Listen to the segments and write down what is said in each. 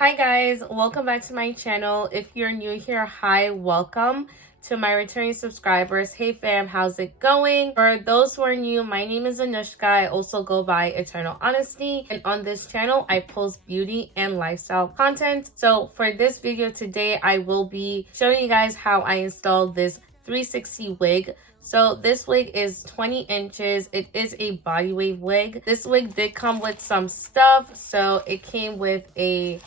Hi guys, welcome back to my channel. If you're new here, hi, welcome. To my returning subscribers, hey fam, how's it going? For those who are new, my name is Anushka. I also go by Eternal Honesty, and on this channel I post beauty and lifestyle content. So for this video today, I will be showing you guys how I installed this 360 wig. So this wig is 20 inches. It is a body wave wig. This wig did come with some stuff. So it came with a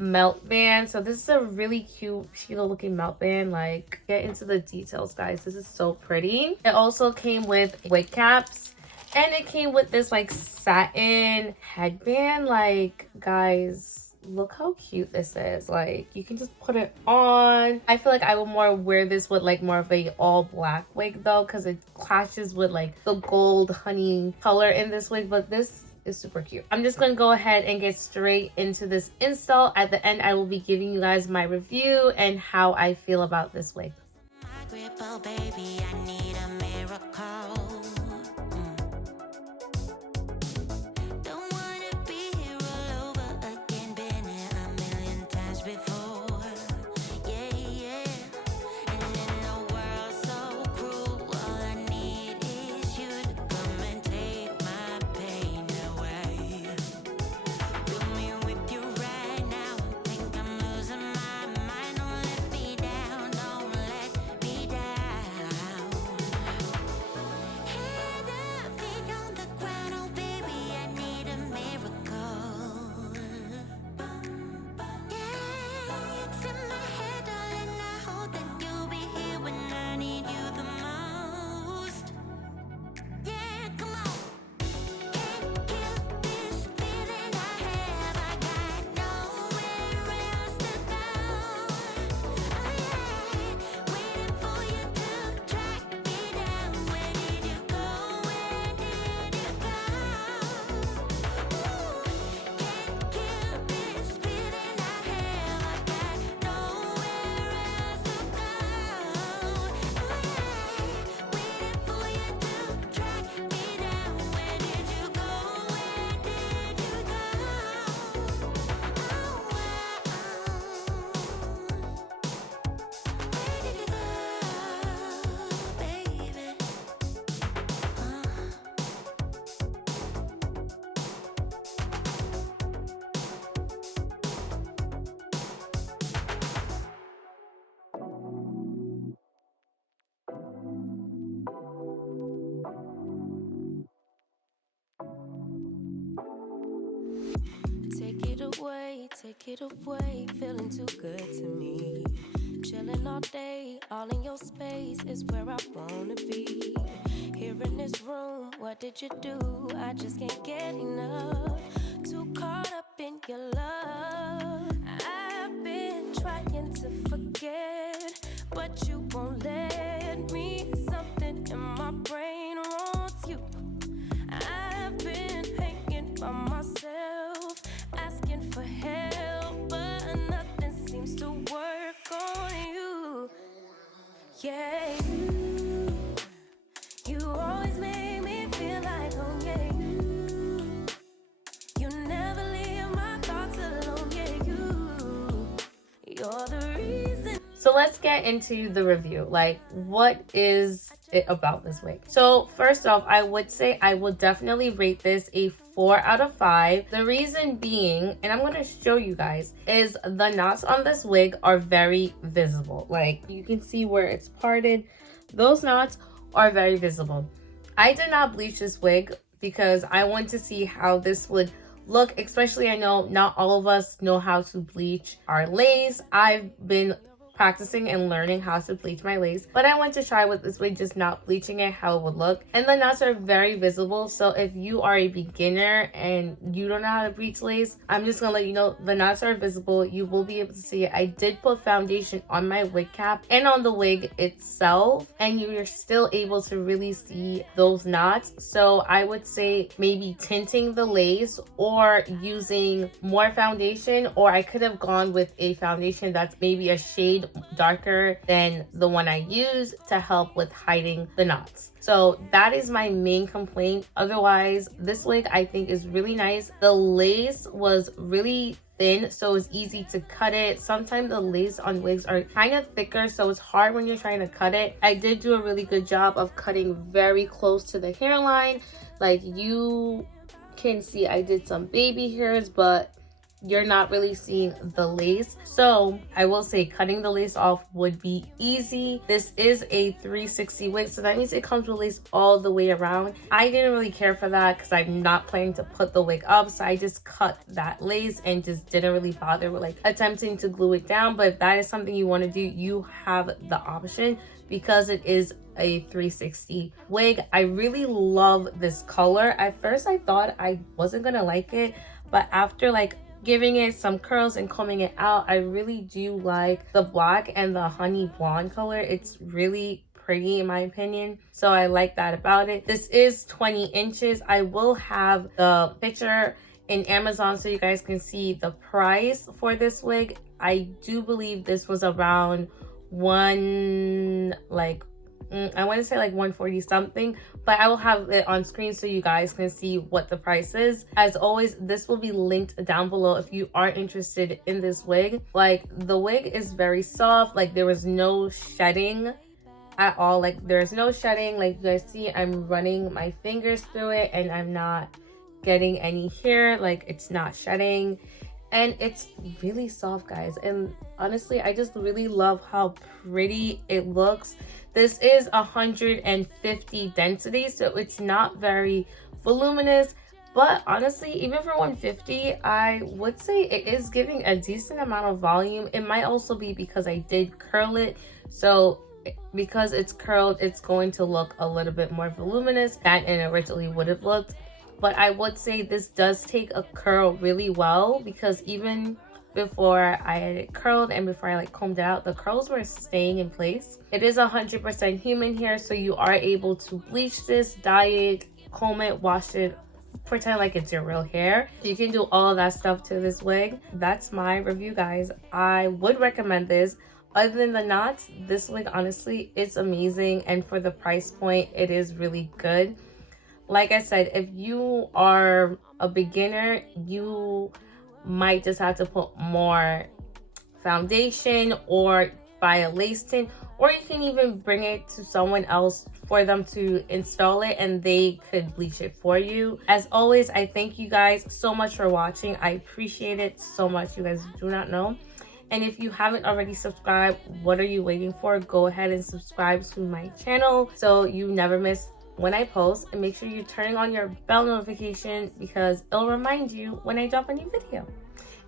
melt band. So this is a really cute Sheila looking melt band. Like, get into the details, guys. This is so pretty. It also came with wig caps, and it came with this like satin headband. Like, guys, look how cute this is. Like, you can just put it on. I feel like I would more wear this with like more of a all black wig though, because it clashes with like the gold honey color in this wig. But this is super cute. I'm just gonna go ahead and get straight into this install. At the end, I will be giving you guys my review and how I feel about this wig. Baby, I need a miracle. Don't wanna be here all over again, been here a million times before. Yeah, yeah. And in a world so cruel, all I need is you to come and take my pain away. Feel me with you right now. Think I'm losing my mind. Don't let me down, don't let me down. Head up, feet on the ground, oh baby, I need a miracle. Yeah, it's in my head, darling, I hope that you'll be here when I need you the most. Yeah, come on. Can't kill this feeling I have, I got nowhere else to go. Oh yeah, waiting for you to track me down. Where did you go? Where did you go? Can't kill this feeling I have, I got nowhere else to go. Oh yeah, waiting for you to track me down. Where did you go? Where did you go? Where did you go, baby? Take it away, feeling too good to me. Chilling all day, all in your space is where I wanna be. Here in this room, what did you do? I just can't get enough. Too caught up in your love. I've been trying to forget, but you won't let me. Something in my brain wants you. I've been hanging by myself, asking for help, but nothing seems to work on you. Yeah, you always make me feel like home. Yeah, you never leave my thoughts alone. Yeah, you're the reason. So let's get into the review. Like, what is it about this wig? So first off, I would say I would definitely rate this a 4 out of 5. The reason being, and I'm going to show you guys, is the knots on this wig are very visible. Like, you can see where it's parted. Those knots are very visible. I did not bleach this wig because I want to see how this would look, especially I know not all of us know how to bleach our lace. I've been practicing and learning how to bleach my lace, but I want to try with this wig, just not bleaching it, how it would look. And the knots are very visible, so if you are a beginner and you don't know how to bleach lace, I'm just gonna let you know the knots are visible. You will be able to see it. I did put foundation on my wig cap and on the wig itself, and you're still able to really see those knots. So I would say maybe tinting the lace or using more foundation, or I could have gone with a foundation that's maybe a shade darker than the one I use to help with hiding the knots. So that is my main complaint. Otherwise, this wig I think is really nice. The lace was really thin, so it's easy to cut it. Sometimes the lace on wigs are kind of thicker, so it's hard when you're trying to cut it. I did do a really good job of cutting very close to the hairline. Like you can see, I did some baby hairs, but you're not really seeing the lace. So I will say cutting the lace off would be easy. This is a 360 wig, so that means it comes with lace all the way around. I didn't really care for that because I'm not planning to put the wig up, so I just cut that lace and just didn't really bother with like attempting to glue it down. But if that is something you want to do, you have the option because it is a 360 wig. I really love this color. At first I thought I wasn't gonna like it, but after like giving it some curls and combing it out, I really do like the black and the honey blonde color. It's really pretty in my opinion, so I like that about it. This is 20 inches. I will have the picture in Amazon so you guys can see the price for this wig. I do believe this was around I want to say like 140 something, but I will have it on screen so you guys can see what the price is. As always, this will be linked down below if you are interested in this wig. Like the wig is very soft, like there was no shedding at all. Like there's no shedding. Like you guys see, I'm running my fingers through it and I'm not getting any hair. Like it's not shedding. And it's really soft, guys. And honestly, I just really love how pretty it looks. This is 150 density, so it's not very voluminous. But honestly, even for 150, I would say it is giving a decent amount of volume. It might also be because I did curl it. So because it's curled, it's going to look a little bit more voluminous than it originally would have looked. But I would say this does take a curl really well, because even before I had it curled and before I like combed it out, the curls were staying in place. It is 100% human hair, so you are able to bleach this, dye it, comb it, wash it, pretend like it's your real hair. You can do all of that stuff to this wig. That's my review, guys. I would recommend this. Other than the knots, this wig honestly is amazing, and for the price point, it is really good. Like I said, if you are a beginner, you might just have to put more foundation or buy a lace tint, or you can even bring it to someone else for them to install it and they could bleach it for you. As always, I thank you guys so much for watching. I appreciate it so much. You guys do not know. And if you haven't already subscribed, what are you waiting for? Go ahead and subscribe to my channel so you never miss when I post, and make sure you're turning on your bell notification because it'll remind you when I drop a new video.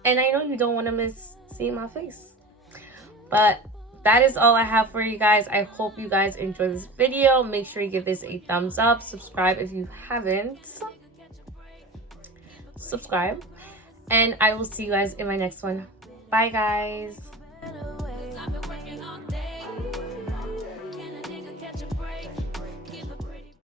And I know you don't want to miss seeing my face. But that is all I have for you guys. I hope you guys enjoyed this video. Make sure you give this a thumbs up. Subscribe if you haven't. Subscribe. And I will see you guys in my next one. Bye, guys.